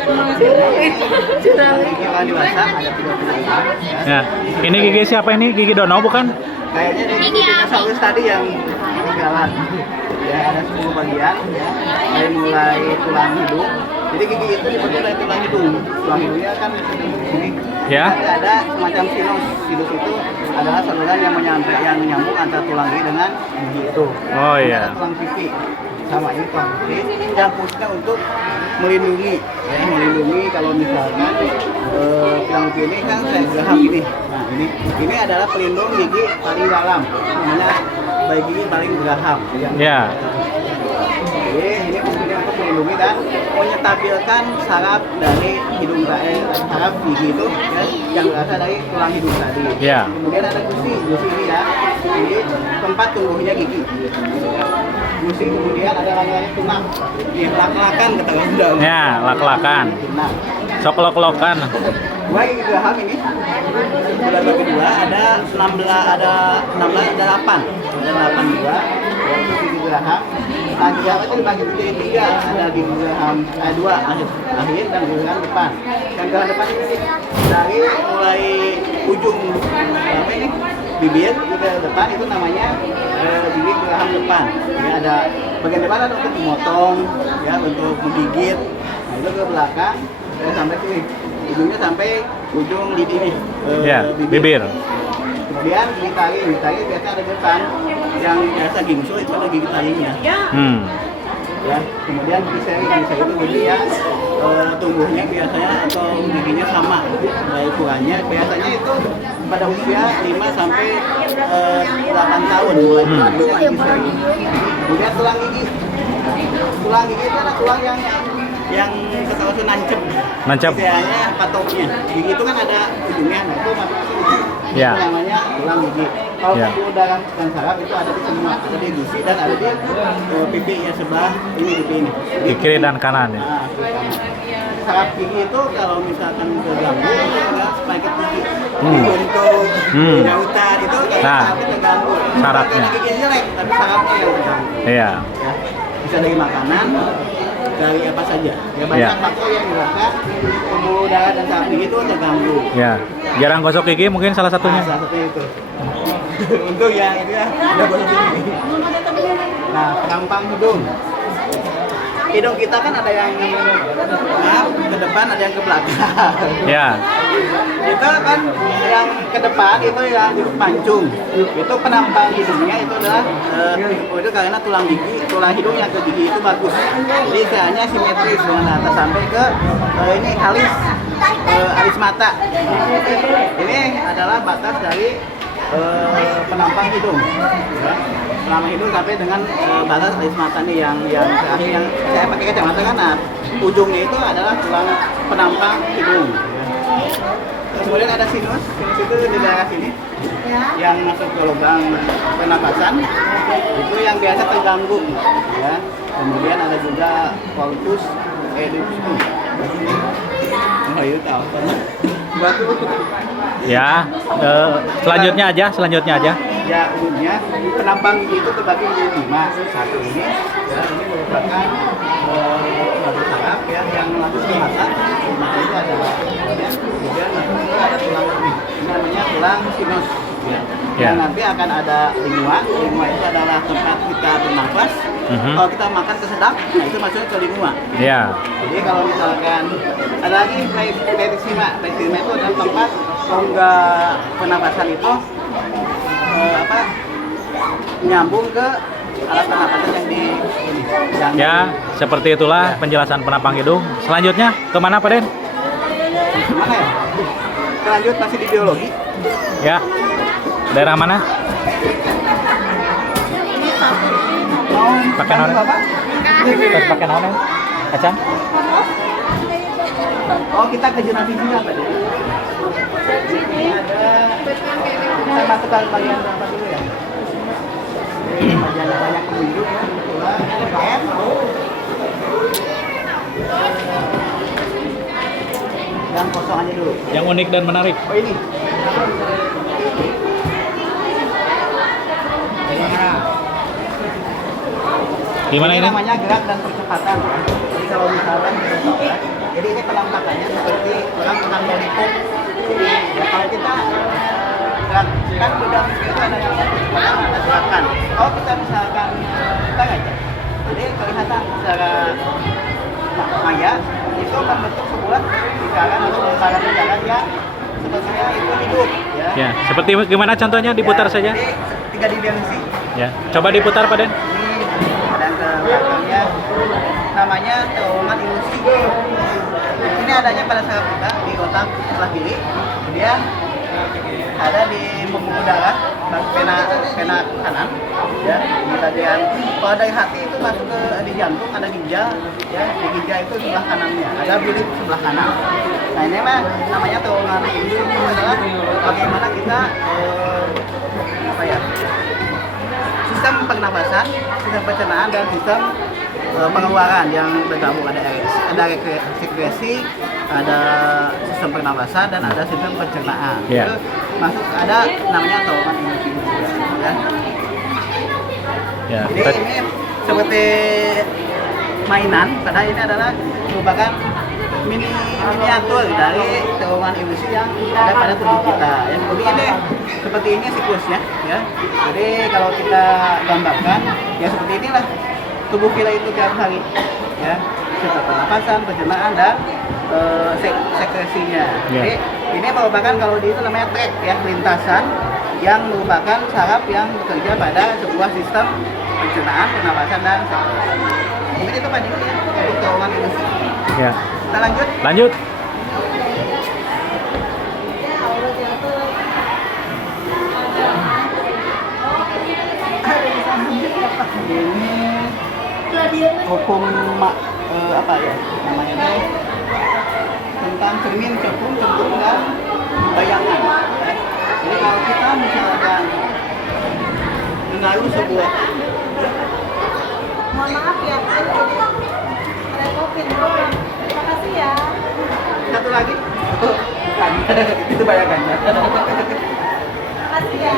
Gigi orang dewasa ada 35. Ya. Ini gigi siapa ini? Gigi Dono bukan? Kayaknya dari dinosaurus tadi yang ketinggalan. Ya, ada 10 bagian ya. Dari mulai tulang hidung. Jadi gigi itu dibentuk dari tulang hidung. Tulang hidungnya kan ini. Ya. Ada semacam sinus. Sinus itu adalah saluran yang menyambung antara tulang gigi dengan gigi itu. Oh iya. Ada tulang pipi. Sama ini tulang pipi yang fungsinya untuk melindungi, ya, melindungi kalau misalkan tulang pipi ini kan kayak geraham ini. Nah ini adalah pelindung gigi paling dalam, namanya baik gigi paling geraham. Ya. Jadi ini fungsinya untuk melindungi dan menyetabilkan saraf dari hidung saraf gigi itu ya, yang berasal dari tulang hidung tadi. Ya. Kemudian ada gusi ini ya, ini tempat tumbuhnya gigi. Gusi kemudian ada lagi tulang, ini lak-lakan kata orang Sunda. Ya, lak-lakan. Nah, Sok lok-lokan. dua gigi geraham ini bulan kedua ada 16 ada 8 dua yaitu gigi geraham. Nah, gigi geraham itu dibagi menjadi 3, ada gigi geraham 2 akhir dan gigi geraham depan. Yang geraham depan ini dari mulai ujung apa ini bibir ke depan itu namanya gigi geraham depan. Ini ada bagian depan ada untuk memotong ya, untuk menggigit. Nah, itu ke belakang sampai sini, ujungnya sampai ujung lidi nih. Ya, bibir. Kemudian gigi taring biasanya ada di depan, yang biasa gingsu itu ada gigi taringnya. Ya, kemudian gigi seri itu gigi yang tumbuhnya biasanya atau giginya sama ukurannya. Biasanya itu pada usia 5 sampai 8 tahun mulai itu gigi seri. Kemudian tulang gigi itu ada tulang yang ketahuan nancep. Biasanya patoknya. Gigi itu kan ada ujungnya, nah itu masuk ke sini. Ya. Itu namanya tulang gigi. Kalau Ya. pembuluh darah dan saraf itu ada di semua, ada di gusi dan ada di pipi ya sebelah ini pipi ini. Di kiri dan kanan ya. Nah, kiri kanan. Saraf gigi itu kalau misalkan terganggu itu adalah spike gigi. Untuk nyautan itu kalau Nah, sarafnya terganggu. sarafnya. Bukan gigi jelek, tapi sarafnya yang terganggu. Iya. Ya, bisa dari makanan, dari apa saja. Ya banyak Ya. faktor yang menyebabkan pembuluh darah dan saraf gigi itu terganggu. Ya. Jarang gosok gigi mungkin salah satunya. Nah, salah satunya itu. Untuk yang itu ya, udah gosok gigi. Nah, penampang hidung. Hidung kita kan ada yang ke depan, ada yang ke belakang. Ya. Itu kan yang ke depan itu yang di pancung. Itu penampang hidungnya itu adalah itu karena tulang hidung yang ke gigi itu bagus. Jadi istilahnya simetris dengan atas sampai ke ini alis mata. Ini adalah batas dari penampang hidung. Ya. Penampang hidung sampai dengan batas alis mata nih yang terakhir yang saya pakai kacamata kan. Nah, ujungnya itu adalah tulang penampang hidung. Kemudian ada sinus itu di daerah sini yang masuk ke lubang pernapasan itu yang biasa terganggu ya. Kemudian ada juga valgus edustus. Oh itu tahu kan? Ya. Selanjutnya aja. Ya umumnya penampang gigi itu terbagi menjadi 5. Satu ini ya, ini merupakan bagian saraf ya yang masuk ke mata. Nah itu ada kemudian ada tulang ini namanya tulang sinus ya. Yang nanti akan ada lingua itu adalah tempat kita bernafas. Kalau kita makan kesedap, nah itu masuk ke lingua. Ya. Jadi kalau misalkan ada lagi pletisima itu adalah tempat rongga pernapasan itu nyambung ke alat pernapasan yang di ini. Ya, seperti itulah penjelasan penampang hidung. Selanjutnya kemana Pak Den? Mana ya? Lanjut masih di biologi. Ya. Daerah mana? Pakai nonen. Terus pakai nonen. Kacang? Oh, kita ke zona visi apa deh? Ini ada kita masuk ke bagian berapa dulu ya? Bagian banyak penunjuk ya. Kemudian yang kosong aja dulu. Yang unik dan menarik. Oh ini. Gimana ini? Namanya gerak dan percepatan. Jadi kalau misalkan jadi ini penampakannya seperti orang menang lollipop. Ya, kalau kita kan bedang itu ada yang pertama ada gerakan. Kalau kita misalkan kita aja, jadi kelihatan secara maya itu membentuk sebuah lingkaran atau lingkaran yang sebetulnya itu hidup. Ya, seperti gimana contohnya diputar Ya, saja? jadi tiga dimensi. Ya, coba diputar Pak Den. Ini dan ke belakangnya namanya terowongan ilusi. Ini adanya pada saraf kita di otak sebelah kiri, kemudian ada di pembuluh darah pena kanan, ya. Kemudian kalau dari hati itu masuk ke di jantung ada ginjal, ya. Di ginjal itu sebelah kanannya, ada bilik sebelah kanan. Nah ini mah namanya terowongan ilusi, itu adalah bagaimana kita apa ya? Sistem pernapasan, sistem pencernaan dan sistem pengeluaran yang bergabung, ada sekresi, ada sistem pernapasan dan ada sistem pencernaan. Yeah. Itu masuk ada namanya terowongan ilusi. Ya. Ya, Jadi ini seperti mainan, padahal ini adalah merupakan miniatur dari terowongan ilusi yang ada pada tubuh kita. Yang jadi ini seperti ini siklusnya, ya. Jadi kalau kita gambarkan, ya seperti inilah tubuh kita itu tiap hari, ya. Sistem pernapasan, pencernaan dan sekresinya. Jadi ini merupakan kalau di itu namanya trek, ya, lintasan yang merupakan saraf yang bekerja pada sebuah sistem pencernaan, pernapasan dan sekresi. Mungkin itu Pak Dino ya, untuk terowongan ilusi. ya. Kita lanjut. Lanjut. Ini hukum apa ya namanya itu tentang cermin, cekung, cembung dan bayangan. Jadi kalau kita misalkan mengaruh sebuah, Mohon maaf ya, saya jadi repotin doang. Terima kasih ya. satu lagi, oh, bukan, itu bayangannya. Terima kasih ya.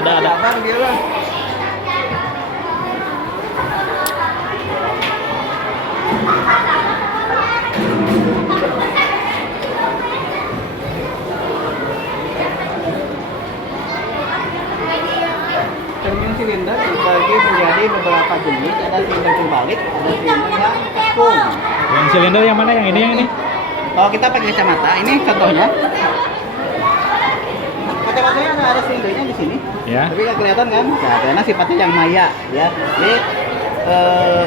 ada. Abang dia lah. Cermin silinder dibagi menjadi beberapa jenis. Ada silinder terbalik, ada silinder yang cekung. Yang silinder yang mana? Yang ini, yang ini? Kalau kita pakai kacamata, ini contohnya. Kacamatanya ada silindernya di sini. Ya. Tapi nggak kelihatan kan? Nah, karena sifatnya yang maya, ya. Jadi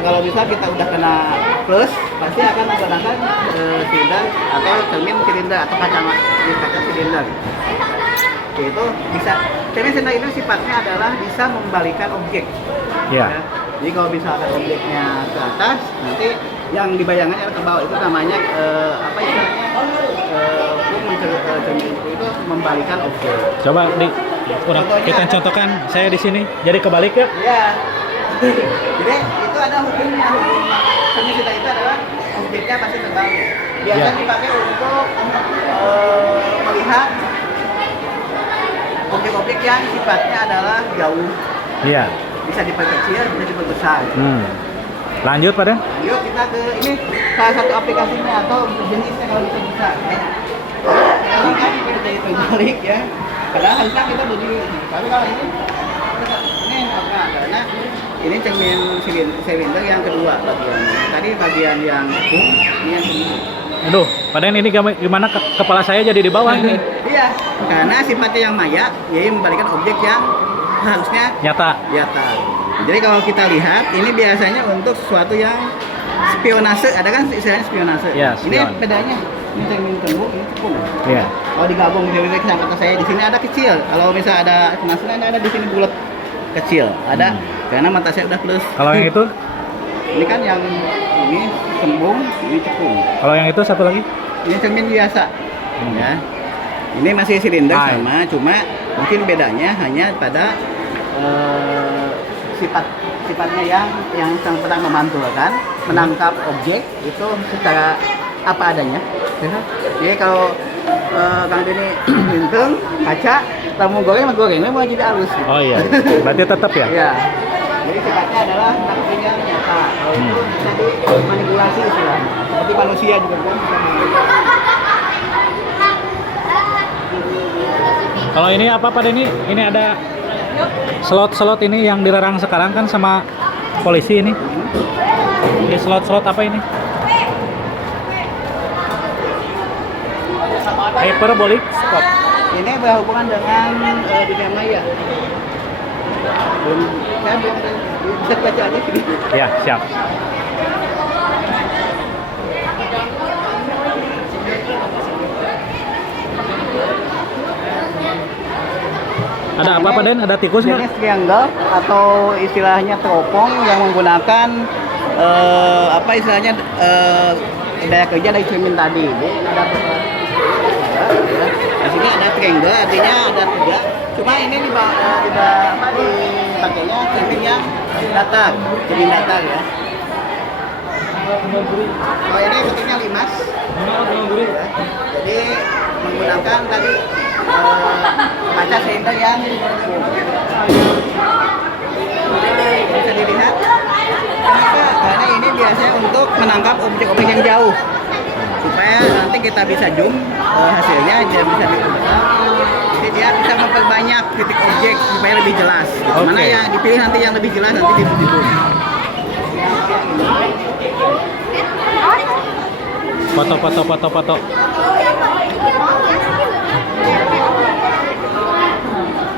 kalau bisa kita udah kena plus, pasti akan menggunakan silinder atau cermin silinder atau kaca silinder. Itu bisa. Cermin silinder itu sifatnya adalah bisa membalikan objek. Ya. Jadi kalau misalkan objeknya ke atas, nanti yang di bayangannya ke bawah itu namanya apa istilahnya? Cermin itu membalikan objek. Coba kita contohkan saya di sini. Jadi kebalik ya? Iya. Jadi itu ada hukumnya. Cermin kita itu adalah objeknya pasti terbalik. Biasanya Ya. dipakai untuk melihat objek-objek yang sifatnya adalah jauh. Iya. Bisa diperkecil, bisa diperbesar. Lanjut Pak Den. Yuk kita ke ini salah satu aplikasinya atau jenisnya kalau bisa. Ya. Ini kan kita jadi terbalik ya. Padahal harusnya kita berdiri. Tapi kalau ini enggak karena ini cermin silinder yang kedua bagiannya. Tadi bagian yang ini yang sini. Aduh, Pak Den ini gimana kepala saya jadi di bawah ini? Iya, karena sifatnya yang maya, jadi membalikan objek yang harusnya Nyata. nyata. Jadi kalau kita lihat, ini biasanya untuk sesuatu yang spionase, ada kan istilahnya spionase. Ya, ini spion. bedanya, ini cermin tembok, ini cekung. Iya. Kalau digabung di kata saya di sini ada kecil. Kalau misalnya ada penasinya ada di sini bulat kecil, ada karena mata saya udah plus. Kalau yang itu? Ini kan yang ini tembung, ini cekung. Kalau yang itu satu lagi? Ini cermin biasa, ya. Ini masih silinder Ah, sama, cuma mungkin bedanya hanya pada sifatnya yang sedang memantulkan, menangkap objek itu secara apa adanya. Jadi kalau Kang Deni bintang kaca, tamu goreng sama gorengnya mau jadi halus. Oh iya. Berarti tetap ya? Ya. Jadi sifatnya adalah takdirnya nyata. Kalau itu bisa dimanipulasi istilahnya. Seperti manusia juga kan. Kalau ini apa Pak Denny? Ini ada slot-slot ini yang dilarang sekarang kan sama polisi ini. Ini slot-slot apa ini? Hyperbolic spot. Ini berhubungan dengan dunia maya. Saya belum bisa baca aja sedikit. Ya, siap. Ada apa Pak Den? Ada tikus nggak? Jenis triangle atau istilahnya teropong yang menggunakan apa istilahnya daya kerja dari cermin tadi. Jadi ada di sini ada triangle, artinya ada 3. Cuma ini dipakainya cermin yang datar, cermin datar ya. Kalau ini bentuknya limas, ya. Jadi menggunakan tadi kaca silinder yang bisa dilihat. Kenapa? Karena ini biasanya untuk menangkap objek-objek yang jauh, supaya nanti kita bisa zoom hasilnya dia bisa diubah. Jadi dia bisa memperbanyak titik objek supaya lebih jelas. Mana Oke. yang dipilih nanti yang lebih jelas nanti di zoom. Foto.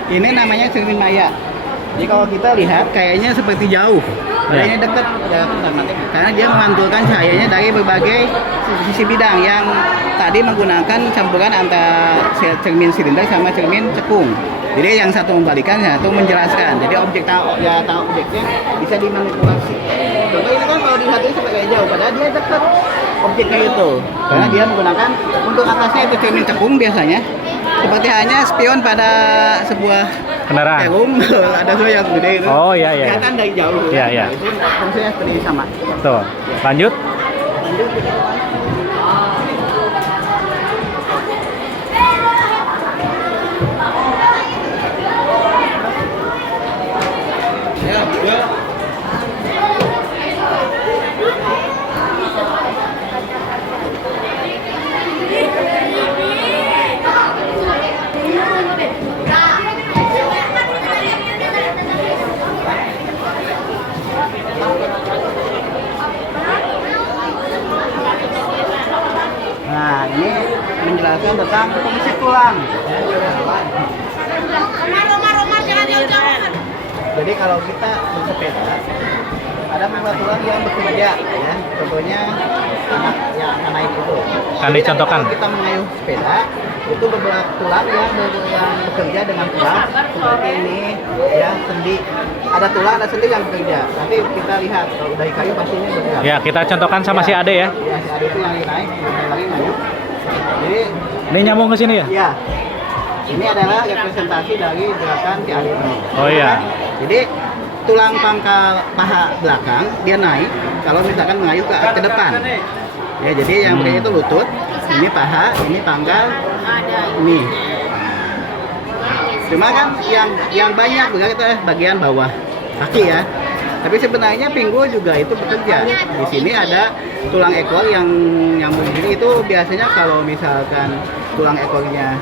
Ini namanya cermin maya. Jadi kalau kita lihat kayaknya seperti jauh, kayaknya dekat ya, karena dia memantulkan cahayanya dari berbagai sisi bidang yang tadi menggunakan campuran antara cermin silinder sama cermin cekung. Jadi yang satu membalikan, yang satu menjelaskan. Jadi objek objeknya bisa dimanipulasi. Contoh ini kan kalau dilihat ini seperti jauh, padahal dia dekat objeknya itu, karena dia menggunakan untuk atasnya itu cermin cekung biasanya. Seperti hanya spion pada sebuah Kendaraan. perum ada semua yang gede itu. Oh, iya, iya. Kelihatan dari jauh. Iya, iya. Itu fungsinya seperti sama. Tuh. Lanjut. Lanjut kita ya, ya. Nah, ini menjelaskan tentang fungsi tulang. Romar, jangan jauh-jauh. Jadi kalau kita bersepeda, ada beberapa tulang yang bekerja, ya. Contohnya anak yang akan naik itu. Kan Jadi dicontohkan. kalau kita mengayuh sepeda, itu beberapa tulang yang bekerja dengan kuat, seperti ini, ya sendi. Ada tulang, ada sendi yang bekerja. Nanti kita lihat kalau dari kayu pastinya bergerak. Ya, kita contohkan sama si Ade ya. Ya, si Ade itu lagi naik, lagi ngayuh. Jadi Ini nyambung ke sini ya? ya, ini adalah representasi dari gerakan si Ade ini. Oh iya. Jadi tulang pangkal paha belakang dia naik kalau misalkan mengayuh ke depan. Ya, jadi yang begini itu lutut, ini paha, ini pangkal, ini. Cuma kan yang banyak bergerak itu bagian bawah kaki ya. Tapi sebenarnya pinggul juga itu bekerja. Di sini ada tulang ekor yang begini itu biasanya kalau misalkan tulang ekornya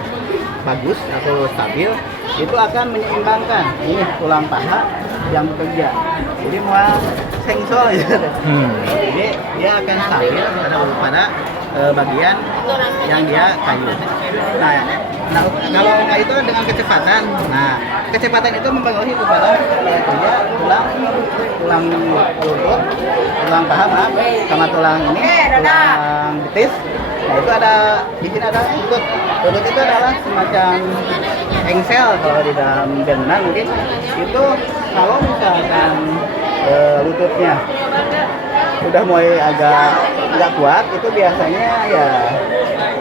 bagus atau stabil itu akan menyeimbangkan ini tulang paha yang bekerja. Jadi mau sengsol gitu. Jadi dia akan stabil pada bagian yang dia kayu. Nah, kalau itu dengan kecepatan, kecepatan itu mempengaruhi kepada kerja tulang lutut, tulang paha, sama tulang ini, tulang betis. Nah itu ada di sini ada lutut. Lutut itu adalah semacam engsel kalau di dalam berenang mungkin. Itu kalau misalkan lututnya udah mulai agak kuat, itu biasanya ya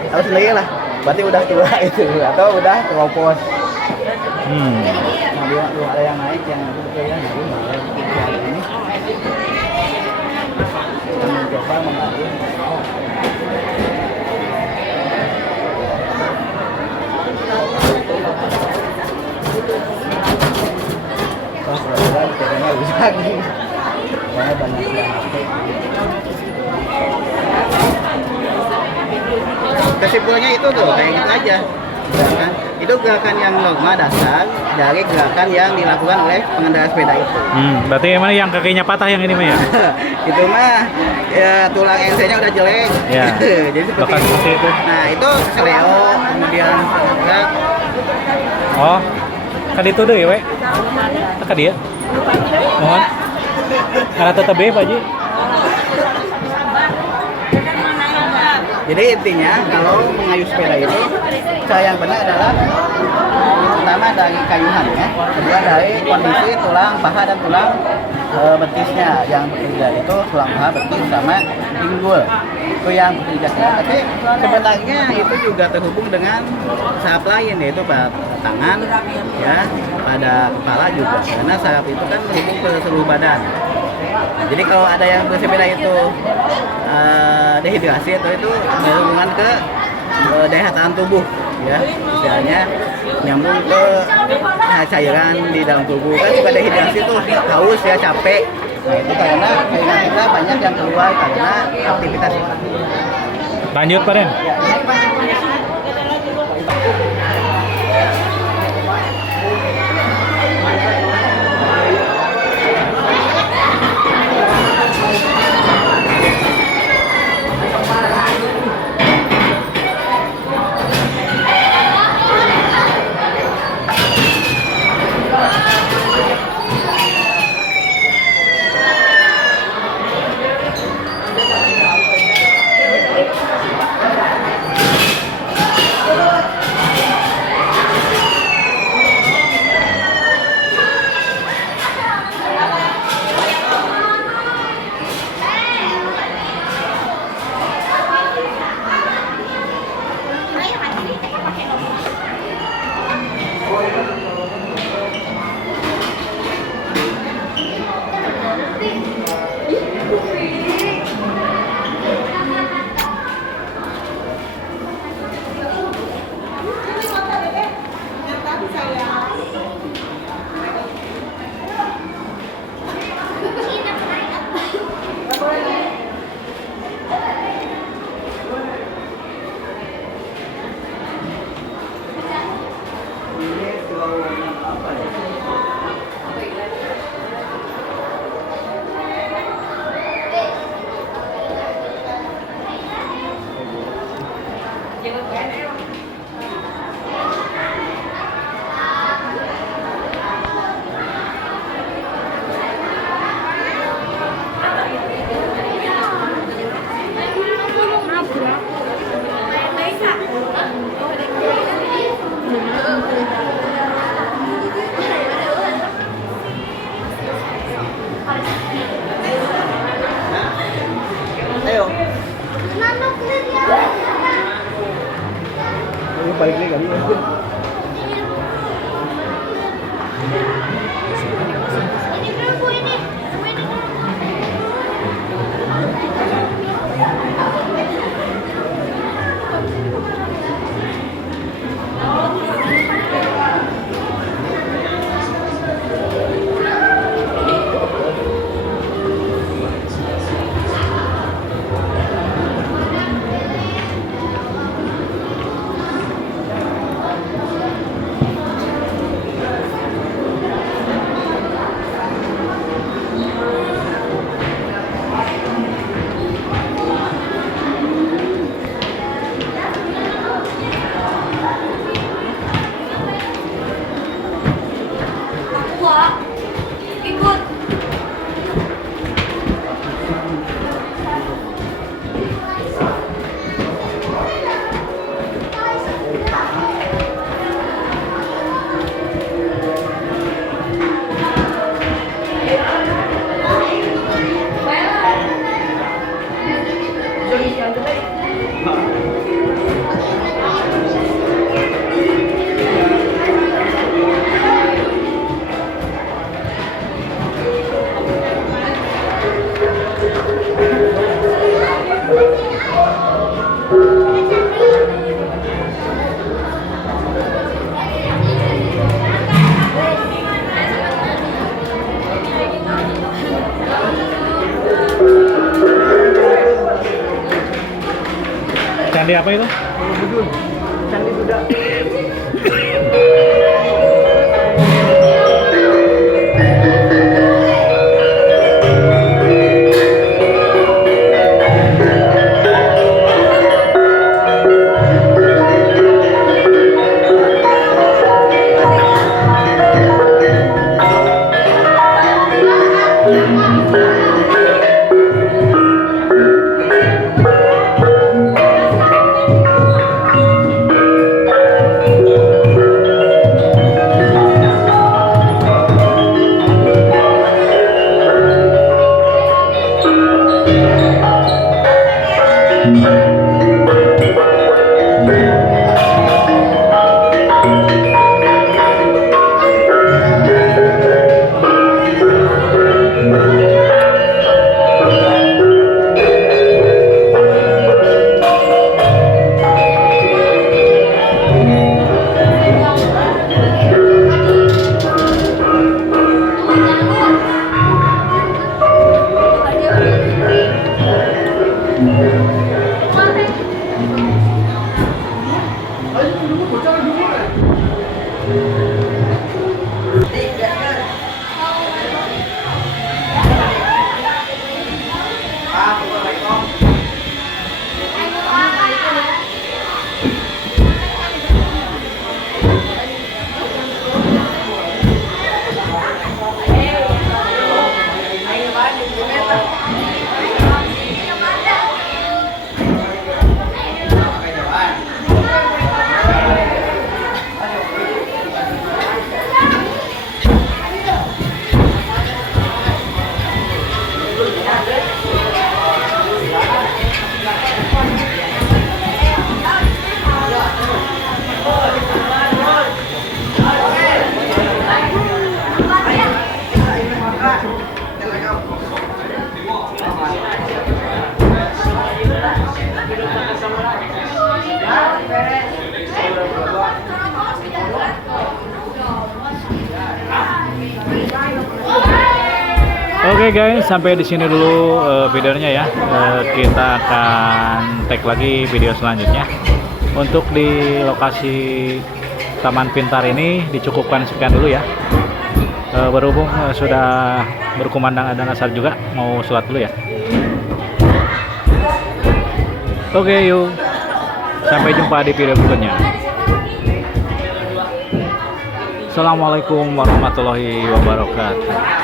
harus sendiri lah. Berarti udah tua itu atau udah keropos. Nah, belum ada yang naik yang betul ya. Jadi ini kita mencoba mengalir. Oh, program jadinya rusak. kesimpulannya itu tuh kayak gitu aja. Ya kan? Itu gerakan yang normal dasar dari gerakan yang dilakukan oleh pengendara sepeda itu. Berarti emang yang kakinya patah yang ini mah ya? Itu mah ya tulang NC-nya udah jelek. Ya. Jadi Bahkan seperti itu. Nah itu seleo kemudian gerak. Oh, kan itu deh we. Kan dia. Mohon. Karena tetap Pak Ji. Jadi intinya kalau mengayuh sepeda itu cara yang benar adalah pertama dari kayuhannya, kedua dari kondisi tulang paha dan tulang betisnya yang bekerja itu tulang paha, betis sama pinggul itu yang bekerja. Tapi sebenarnya itu juga terhubung dengan saraf lain yaitu pada tangan ya, pada kepala juga karena saraf itu kan terhubung ke seluruh badan. Jadi kalau ada yang bersepeda itu dehidrasi atau itu berhubungan ke daya tahan tubuh ya, misalnya nyambung ke cairan di dalam tubuh kan suka dehidrasi tuh haus ya, capek. Nah itu karena keringat kita banyak yang keluar karena aktivitas. Lanjut Pak Den. Ayo. Balik lagi kali. Candi apa itu? Borobudur. Candi Buddha. Oke guys, sampai di sini dulu videonya ya. Kita akan tag lagi video selanjutnya. Untuk di lokasi Taman Pintar ini dicukupkan sekian dulu ya. Berhubung sudah berkumandang adzan asar juga, mau sholat dulu ya. Oke yuk, sampai jumpa di video berikutnya. Assalamualaikum warahmatullahi wabarakatuh.